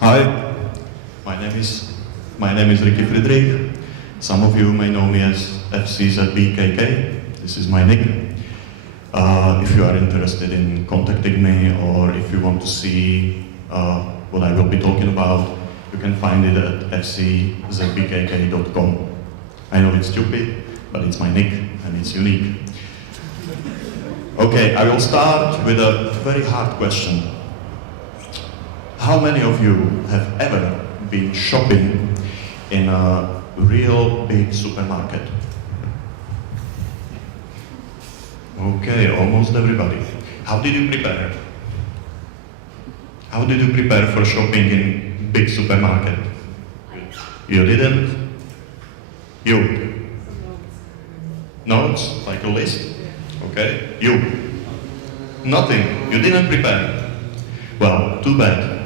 Hi, my name is Fridrich. Some of you may know me as FCZBKK. This is my nick. If you are interested in contacting me, or if you want to see what I will be talking about, you can find it at fczbkk.com. I know it's stupid, but it's my nick and it's unique. Okay, I will start with a very hard question. How many of you have ever been shopping in a real big supermarket? Okay, almost everybody. How did you prepare? How did you prepare for shopping in big supermarket? You didn't? You? Notes, like a list? Okay, you? Nothing, you didn't prepare. Well, too bad.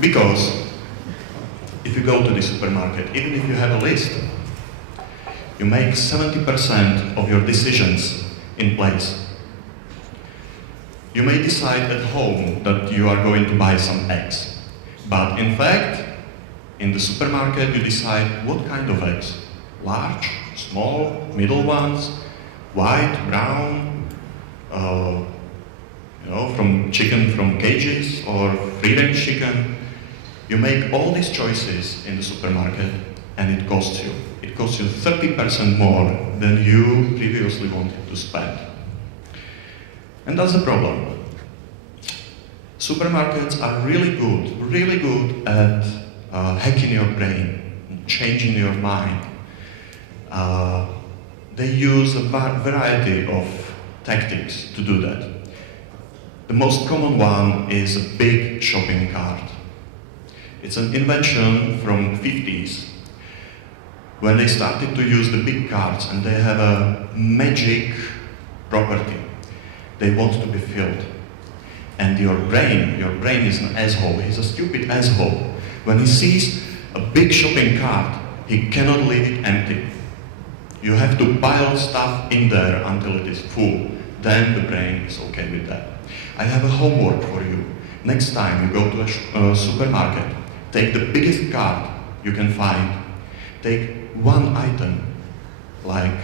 Because if you go to the supermarket, even if you have a list, you make 70% of your decisions in place. You may decide at home that you are going to buy some eggs, but in fact, in the supermarket you decide what kind of eggs. Large, small, middle ones, white, brown, from chicken from cages or free-range chicken. You make all these choices in the supermarket and it costs you. It costs you 30% more than you previously wanted to spend. And that's the problem. Supermarkets are really good at hacking your brain, changing your mind. They use a variety of tactics to do that. The most common one is a big shopping cart. It's an invention from 50s when they started to use the big carts, and they have a magic property. They want to be filled. And your brain is an asshole. He's a stupid asshole. When he sees a big shopping cart, he cannot leave it empty. You have to pile stuff in there until it is full. Then the brain is okay with that. I have a homework for you. Next time you go to a supermarket, take the biggest cart you can find. Take one item, like,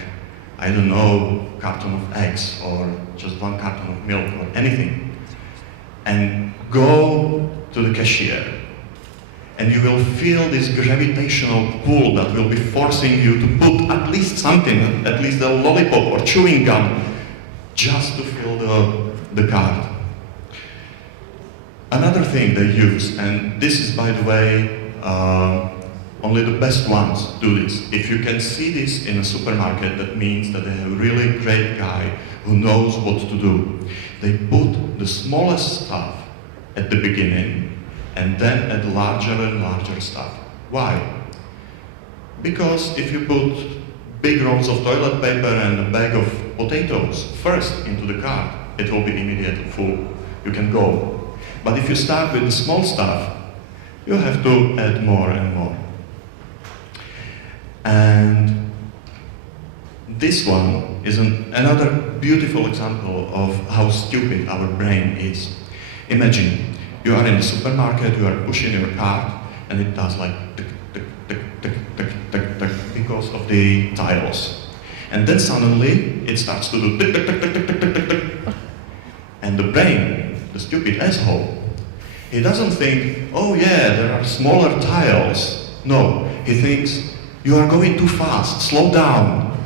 I don't know, carton of eggs or just one carton of milk or anything, and go to the cashier. And you will feel this gravitational pull that will be forcing you to put at least something, at least a lollipop or chewing gum, just to fill the cart. Another thing they use, and this is, by the way, only the best ones do this. If you can see this in a supermarket, that means that they have a really great guy who knows what to do. They put the smallest stuff at the beginning and then add larger and larger stuff. Why? Because if you put big rolls of toilet paper and a bag of potatoes first into the cart, it will be immediately full. You can go. But if you start with the small stuff, you have to add more and more. And this one is another beautiful example of how stupid our brain is. Imagine, you are in the supermarket, you are pushing your cart, and it does like tick, tick, tick, tick, tick, tick, tick, because of the tiles. And then suddenly, it starts to do tick, tick, tick, tick, tick, tick, tick, tick. And the brain, the stupid asshole, he doesn't think, oh yeah, there are smaller tiles. No, he thinks, you are going too fast, slow down.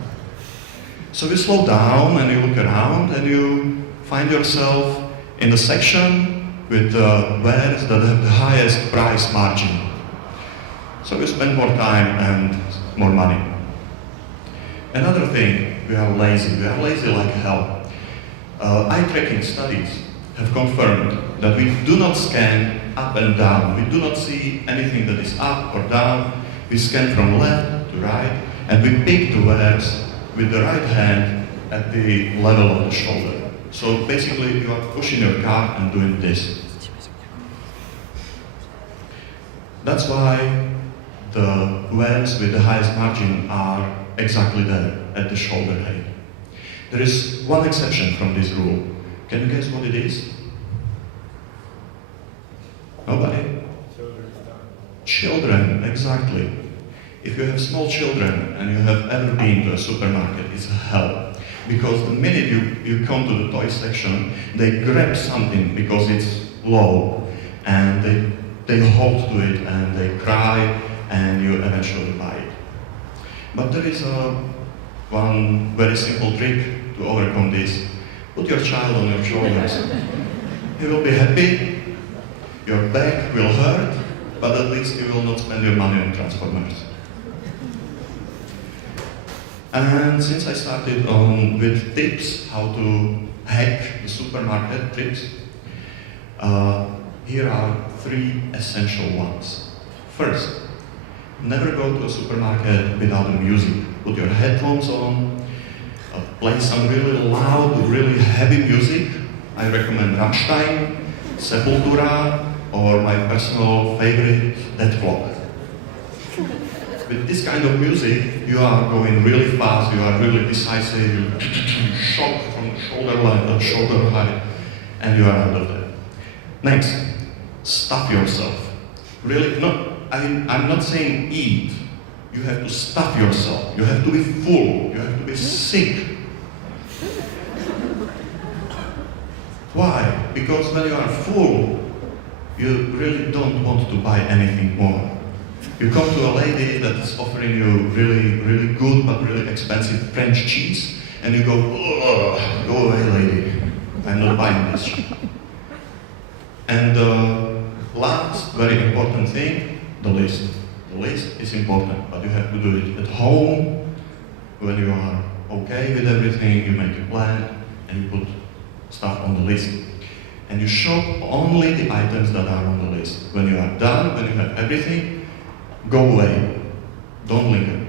So you slow down and you look around and you find yourself in the section with the wares that have the highest price margin. So you spend more time and more money. Another thing, we are lazy. We are lazy like hell. Eye tracking studies have confirmed that we do not scan up and down. We do not see anything that is up or down. We scan from left to right, and we pick the wares with the right hand at the level of the shoulder. So basically, you are pushing your cart and doing this. That's why the wares with the highest margin are exactly there, at the shoulder height. There is one exception from this rule. Can you guess what it is? Nobody? Children, exactly. If you have small children and you have ever been to a supermarket, it's hell. Because the minute you come to the toy section, they grab something because it's low, and they hold to it and they cry, and you eventually buy it. But there is one very simple trick to overcome this. Put your child on your shoulders. He will be happy, your back will hurt, but at least you will not spend your money on Transformers. And since I started with tips, how to hack the supermarket trips, here are 3 essential ones. First, never go to a supermarket without the music. Put your headphones on, play some really loud, really heavy music. I recommend Rammstein, Sepultura, or my personal favorite, Death Clock. With this kind of music, you are going really fast, you are really decisive, you shock from shoulder height, and you are out of there. Next, stuff yourself. Really, I'm not saying eat. You have to stuff yourself. You have to be full. You have to be sick. Why? Because when you are full, you really don't want to buy anything more. You come to a lady that is offering you really, really good but really expensive French cheese, and you go, "Ugh, go away, lady. I'm not buying this." And last, very important thing, the list. The list is important, but you have to do it at home. When you are okay with everything, you make a plan and you put stuff on the list. And you shop only the items that are on the list. When you are done, when you have everything, go away. Don't linger.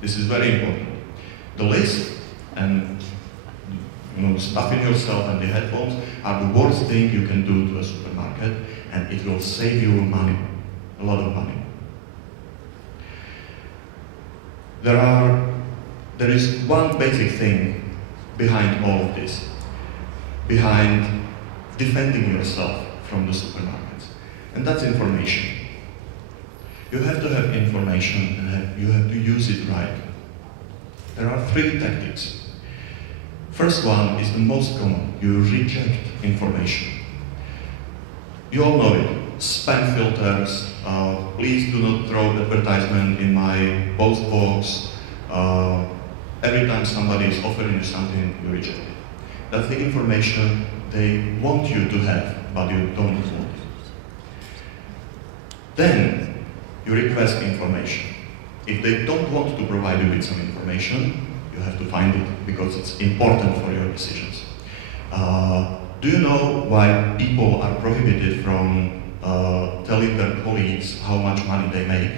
This is very important. The list and stuffing yourself and the headphones are the worst thing you can do to a supermarket, and it will save you money, a lot of money. There is one basic thing behind all of this, behind defending yourself from the supermarkets, and that's information. You have to have information and you have to use it right. There are 3 tactics. First one is the most common. You reject information. You all know it. Spam filters, please do not throw advertisement in my post box. Every time somebody is offering you something, you reject it. That's the information they want you to have, but you don't want it. Then, you request information. If they don't want to provide you with some information, you have to find it, because it's important for your decisions. Do you know why people are prohibited from telling their colleagues how much money they make?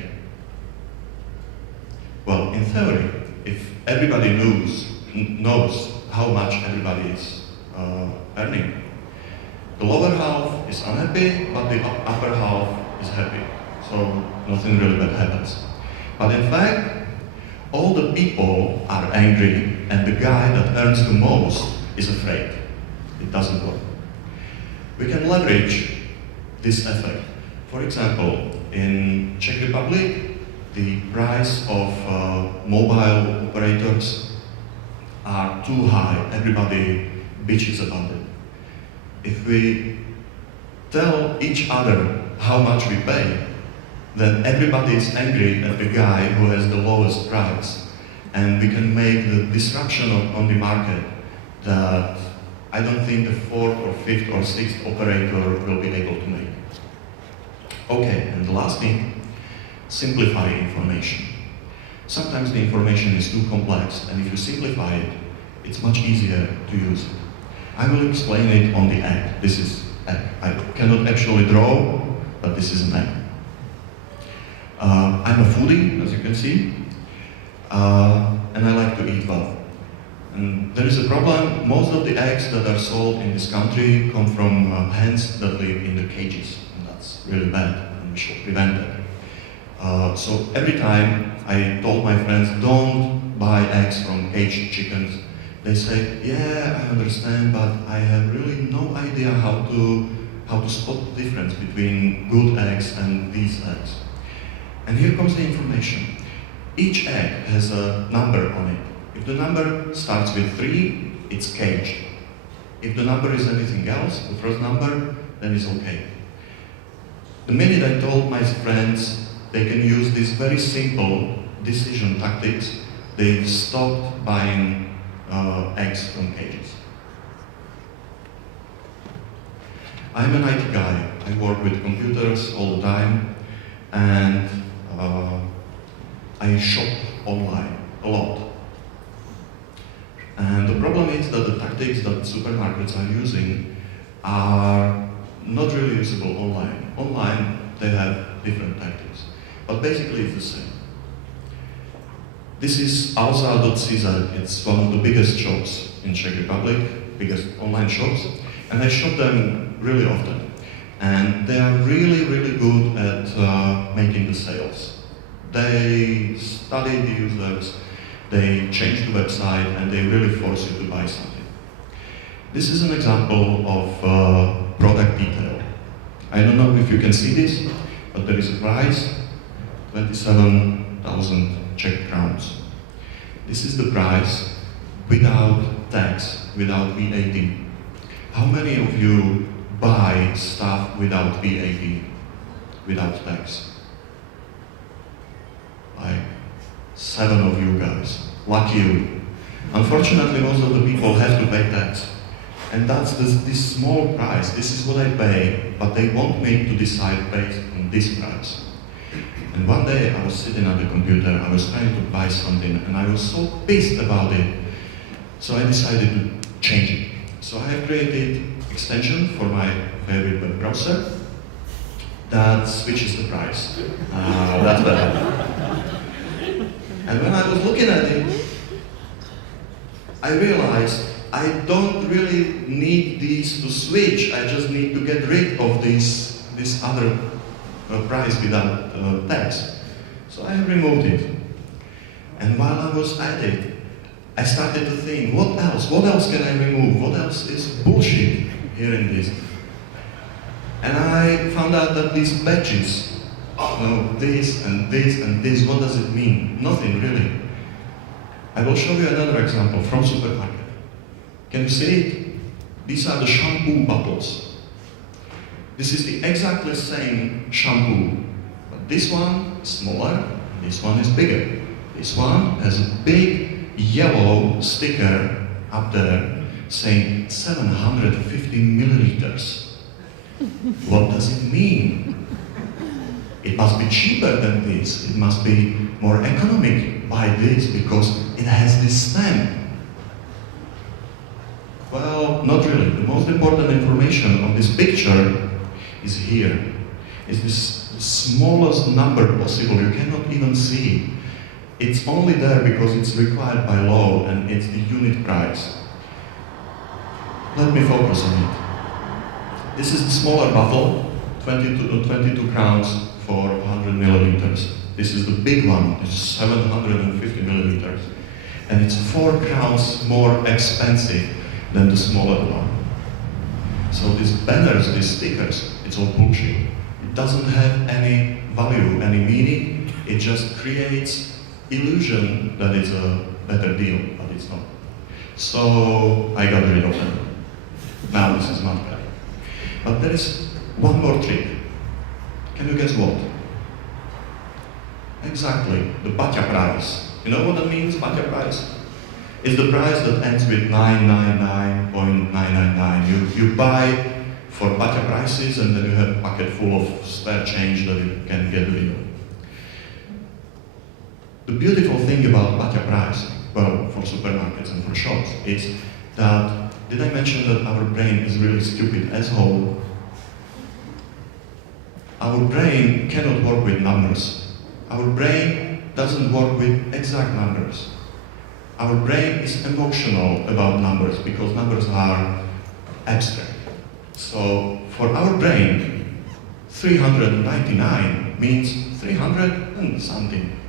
Well, in theory, if everybody knows how much everybody is earning, the lower half is unhappy, but the upper half is happy. So nothing really bad happens. But in fact, all the people are angry, and the guy that earns the most is afraid. It doesn't work. We can leverage this effect. For example, in Czech Republic, the price of mobile operators are too high. Everybody bitches about it. If we tell each other how much we pay, then everybody is angry at the guy who has the lowest price, and we can make the disruption on the market that I don't think the 4th or 5th or 6th operator will be able to make. Okay, and the last thing, simplify information. sometimes the information is too complex, and if you simplify it, it's much easier to use. I will explain it on the egg. This is egg. I cannot actually draw, but this is an egg. I'm a foodie, as you can see, and I like to eat well. And there is a problem. Most of the eggs that are sold in this country come from hens that live in the cages, and that's really bad, and we should prevent that. So every time I told my friends, don't buy eggs from caged chickens, they say, yeah, I understand, but I have really no idea how to spot the difference between good eggs and these eggs. And here comes the information. Each egg has a number on it. If the number starts with 3, it's caged. If the number is anything else, the first number, then it's okay. The minute I told my friends they can use these very simple decision tactics, they stopped buying eggs from cages. I'm an IT guy. I work with computers all the time, and I shop online a lot. And the problem is that the tactics that supermarkets are using are not really usable online. Online, they have different tactics, but basically it's the same. This is alza.cz. It's one of the biggest shops in Czech Republic, biggest online shops, and I shop them really often. And they are really, really good at making the sales. They study the users, they change the website, and they really force you to buy something. This is an example of product detail. I don't know if you can see this, but there is a price, 27,000 Czech crowns. This is the price without tax, without VAT. How many of you buy stuff without VAT, without tax? Like 7 of you guys. Lucky you. Unfortunately, most of the people have to pay tax. And that's this small price. This is what I pay, but they want me to decide based on this price. And one day I was sitting at the computer, I was trying to buy something, and I was so pissed about it. So I decided to change it. So I have created extension for my favorite web browser that switches the price. That's better. And when I was looking at it, I realized I don't really need these to switch. I just need to get rid of this other price without tax. So I removed it. And while I was at it, I started to think, what else? What else can I remove? What else is bullshit here in this? And I found out that these badges, this and this and this, what does it mean? Nothing really. I will show you another example from supermarket. Can you see it? These are the shampoo bottles. This is the exactly same shampoo, but this one is smaller, this one is bigger. This one has a big yellow sticker up there saying 750 milliliters. What does it mean? It must be cheaper than this. It must be more economic by this because it has this stamp. Well, not really. The most important information on this picture is here. It's this smallest number possible. You cannot even see it. It's only there because it's required by law and it's the unit price. Let me focus on it. This is the smaller bottle, 22 crowns for 100 milliliters. This is the big one, it's 750 milliliters. And it's 4 crowns more expensive than the smaller one. So these banners, these stickers, it's all bullshit. It doesn't have any value, any meaning. It just creates illusion that it's a better deal, but it's not. So I got rid of them. Now this is much better. But there is one more trick. Can you guess what? Exactly, the Baťa price. You know what that means, Baťa price? It's the price that ends with 999.999. You buy for Baťa prices and then you have a packet full of spare change that you can get rid of. The The beautiful thing about Batia price, well, for supermarkets and for shops, is that, did I mention that our brain is really stupid as a whole? Our brain cannot work with numbers. Our brain doesn't work with exact numbers. Our brain is emotional about numbers because numbers are abstract. So for our brain, 399 means 300 and something.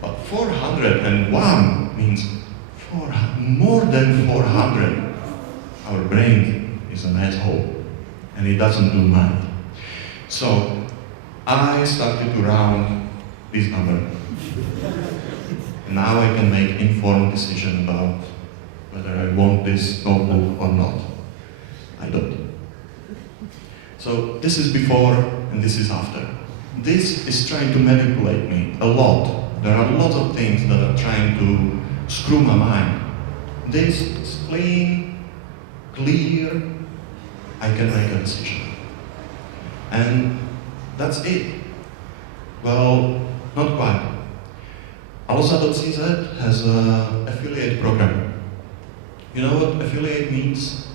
But 401 means more than 400. Our brain is an asshole and it doesn't do math. So I started to round this number. Now I can make informed decision about whether I want this notebook or not. I don't. So this is before and this is after. This is trying to manipulate me a lot. There are a lot of things that are trying to screw my mind. This is clean, clear, I can make a decision. And that's it. Well, not quite. Alosa.cz has an affiliate program. You know what affiliate means?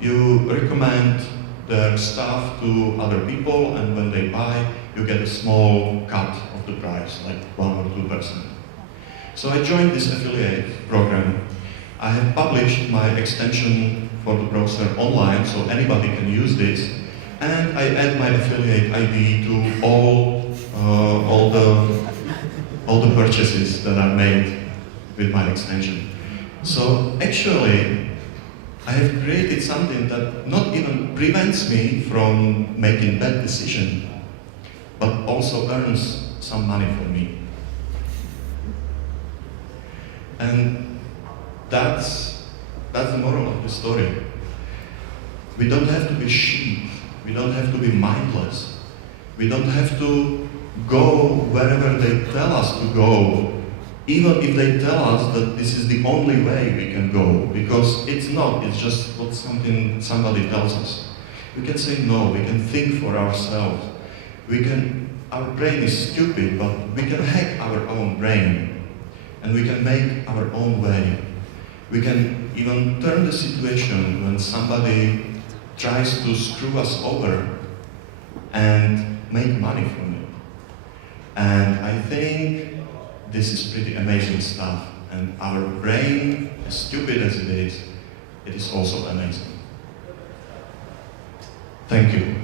You recommend their stuff to other people, and when they buy, you get a small cut of the price, like 1 or 2%. So I joined this affiliate program. I have published my extension for the browser online, so anybody can use this. And I add my affiliate ID to all the purchases that are made with my extension. So actually, I have created something that not even prevents me from making bad decisions, but also earns some money for me. And that's the moral of the story. We don't have to be sheep. We don't have to be mindless. We don't have to go wherever they tell us to go, even if they tell us that this is the only way we can go, because it's not, it's just what somebody tells us. We can say no, we can think for ourselves. Our brain is stupid, but we can hack our own brain, and we can make our own way. We can even turn the situation when somebody tries to screw us over and make money from it. And I think this is pretty amazing stuff. And our brain, as stupid as it is also amazing. Thank you.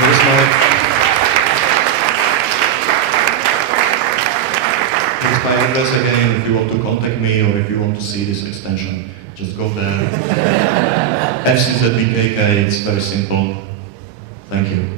Here's my address again. If you want to contact me or if you want to see this extension, just go there. FCZBKK, it's very simple. Thank you.